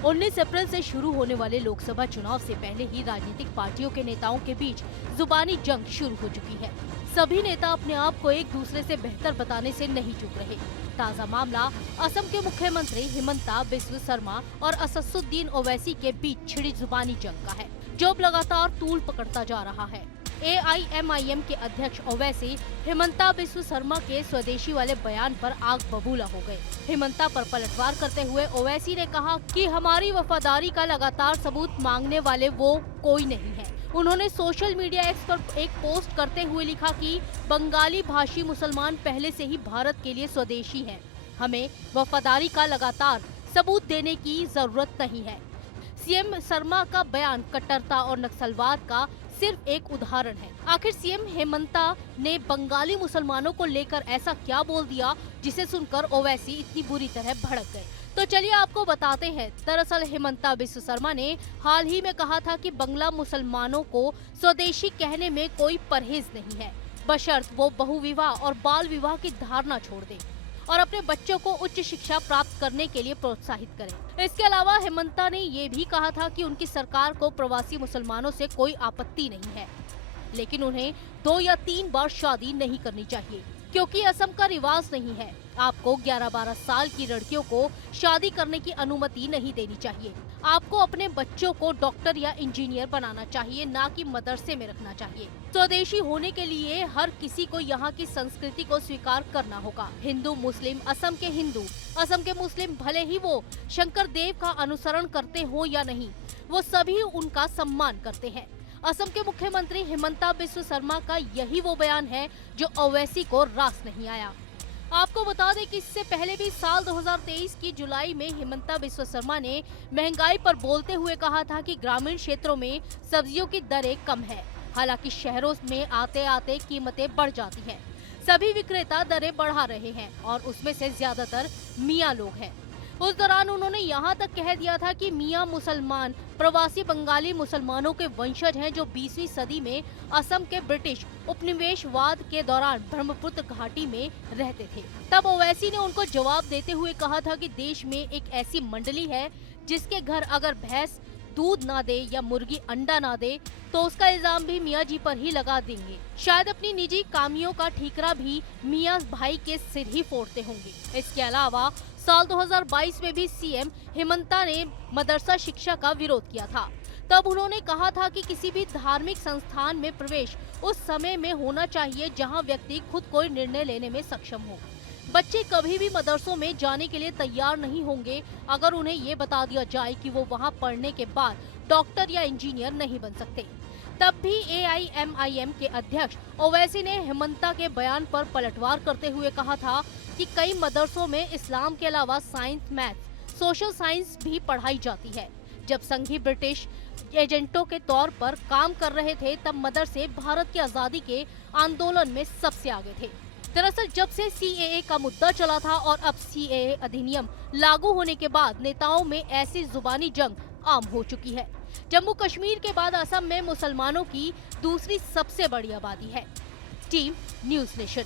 19 अप्रैल से शुरू होने वाले लोकसभा चुनाव से पहले ही राजनीतिक पार्टियों के नेताओं के बीच जुबानी जंग शुरू हो चुकी है। सभी नेता अपने आप को एक दूसरे से बेहतर बताने से नहीं चूक रहे। ताज़ा मामला असम के मुख्यमंत्री हिमंता बिस्वा शर्मा और असदुद्दीन ओवैसी के बीच छिड़ी जुबानी जंग का है, जो अब लगातार तूल पकड़ता जा रहा है। AIMIM के अध्यक्ष ओवैसी हिमंता बिस्वा शर्मा के स्वदेशी वाले बयान पर आग बबूला हो गए। हिमंता पर पलटवार करते हुए ओवैसी ने कहा कि हमारी वफादारी का लगातार सबूत मांगने वाले वो कोई नहीं है। उन्होंने सोशल मीडिया एक्स पर एक पोस्ट करते हुए लिखा कि बंगाली भाषी मुसलमान पहले से ही भारत के लिए स्वदेशी हैं। हमें वफादारी का लगातार सबूत देने की जरूरत नहीं है। सीएम शर्मा का बयान कट्टरता और नक्सलवाद का सिर्फ एक उदाहरण है। आखिर सीएम हेमंता ने बंगाली मुसलमानों को लेकर ऐसा क्या बोल दिया जिसे सुनकर ओवैसी इतनी बुरी तरह भड़क गए। तो चलिए आपको बताते हैं। दरअसल हेमंता बिस्वा शर्मा ने हाल ही में कहा था कि बंगला मुसलमानों को स्वदेशी कहने में कोई परहेज नहीं है, बशर्त वो बहुविवाह और बाल विवाह की धारणा छोड़ दे और अपने बच्चों को उच्च शिक्षा प्राप्त करने के लिए प्रोत्साहित करें। इसके अलावा हेमंता ने ये भी कहा था कि उनकी सरकार को प्रवासी मुसलमानों से कोई आपत्ति नहीं है, लेकिन उन्हें 2 या 3 बार शादी नहीं करनी चाहिए, क्योंकि असम का रिवाज नहीं है। आपको 11-12 साल की लड़कियों को शादी करने की अनुमति नहीं देनी चाहिए। आपको अपने बच्चों को डॉक्टर या इंजीनियर बनाना चाहिए, ना कि मदरसे में रखना चाहिए। स्वदेशी होने के लिए हर किसी को यहाँ की संस्कृति को स्वीकार करना होगा। हिंदू मुस्लिम, असम के हिंदू, असम के मुस्लिम, भले ही वो शंकर देव का अनुसरण करते हो या नहीं, वो सभी उनका सम्मान करते हैं। असम के मुख्यमंत्री हिमंता बिस्वा शर्मा का यही वो बयान है जो ओवैसी को रास नहीं आया। आपको बता दें कि इससे पहले भी साल 2023 की जुलाई में हिमंता बिस्वा शर्मा ने महंगाई पर बोलते हुए कहा था कि ग्रामीण क्षेत्रों में सब्जियों की दरें कम है, हालांकि शहरों में आते आते कीमतें बढ़ जाती हैं। सभी विक्रेता दरें बढ़ा रहे हैं और उसमें से ज्यादातर मियाँ लोग हैं। उस दौरान उन्होंने यहाँ तक कह दिया था कि मियाँ मुसलमान प्रवासी बंगाली मुसलमानों के वंशज हैं, जो 20वीं सदी में असम के ब्रिटिश उपनिवेशवाद के दौरान ब्रह्मपुत्र घाटी में रहते थे। तब ओवैसी ने उनको जवाब देते हुए कहा था कि देश में एक ऐसी मंडली है जिसके घर अगर भैंस दूध ना दे या मुर्गी अंडा ना दे तो उसका इल्जाम भी मियाँ जी पर ही लगा देंगे। शायद अपनी निजी कामियों का ठीकरा भी मियाँ भाई के सिर ही फोड़ते होंगे। इसके अलावा साल 2022 में भी सीएम हिमंता ने मदरसा शिक्षा का विरोध किया था। तब उन्होंने कहा था कि किसी भी धार्मिक संस्थान में प्रवेश उस समय में होना चाहिए जहां व्यक्ति खुद कोई निर्णय लेने में सक्षम हो। बच्चे कभी भी मदरसों में जाने के लिए तैयार नहीं होंगे अगर उन्हें ये बता दिया जाए कि वो वहां पढ़ने के बाद डॉक्टर या इंजीनियर नहीं बन सकते। तब भी AIMIM के अध्यक्ष ओवैसी ने हिमंता के बयान पर पलटवार करते हुए कहा था कि कई मदरसों में इस्लाम के अलावा साइंस, मैथ्स, सोशल साइंस भी पढ़ाई जाती है। जब संघी ब्रिटिश एजेंटों के तौर पर काम कर रहे थे तब मदरसे भारत की आजादी के आंदोलन में सबसे आगे थे। दरअसल जब से CAA का मुद्दा चला था और अब CAA अधिनियम लागू होने के बाद नेताओं में ऐसी जुबानी जंग आम हो चुकी है। जम्मू कश्मीर के बाद असम में मुसलमानों की दूसरी सबसे बड़ी आबादी है। Team news nation.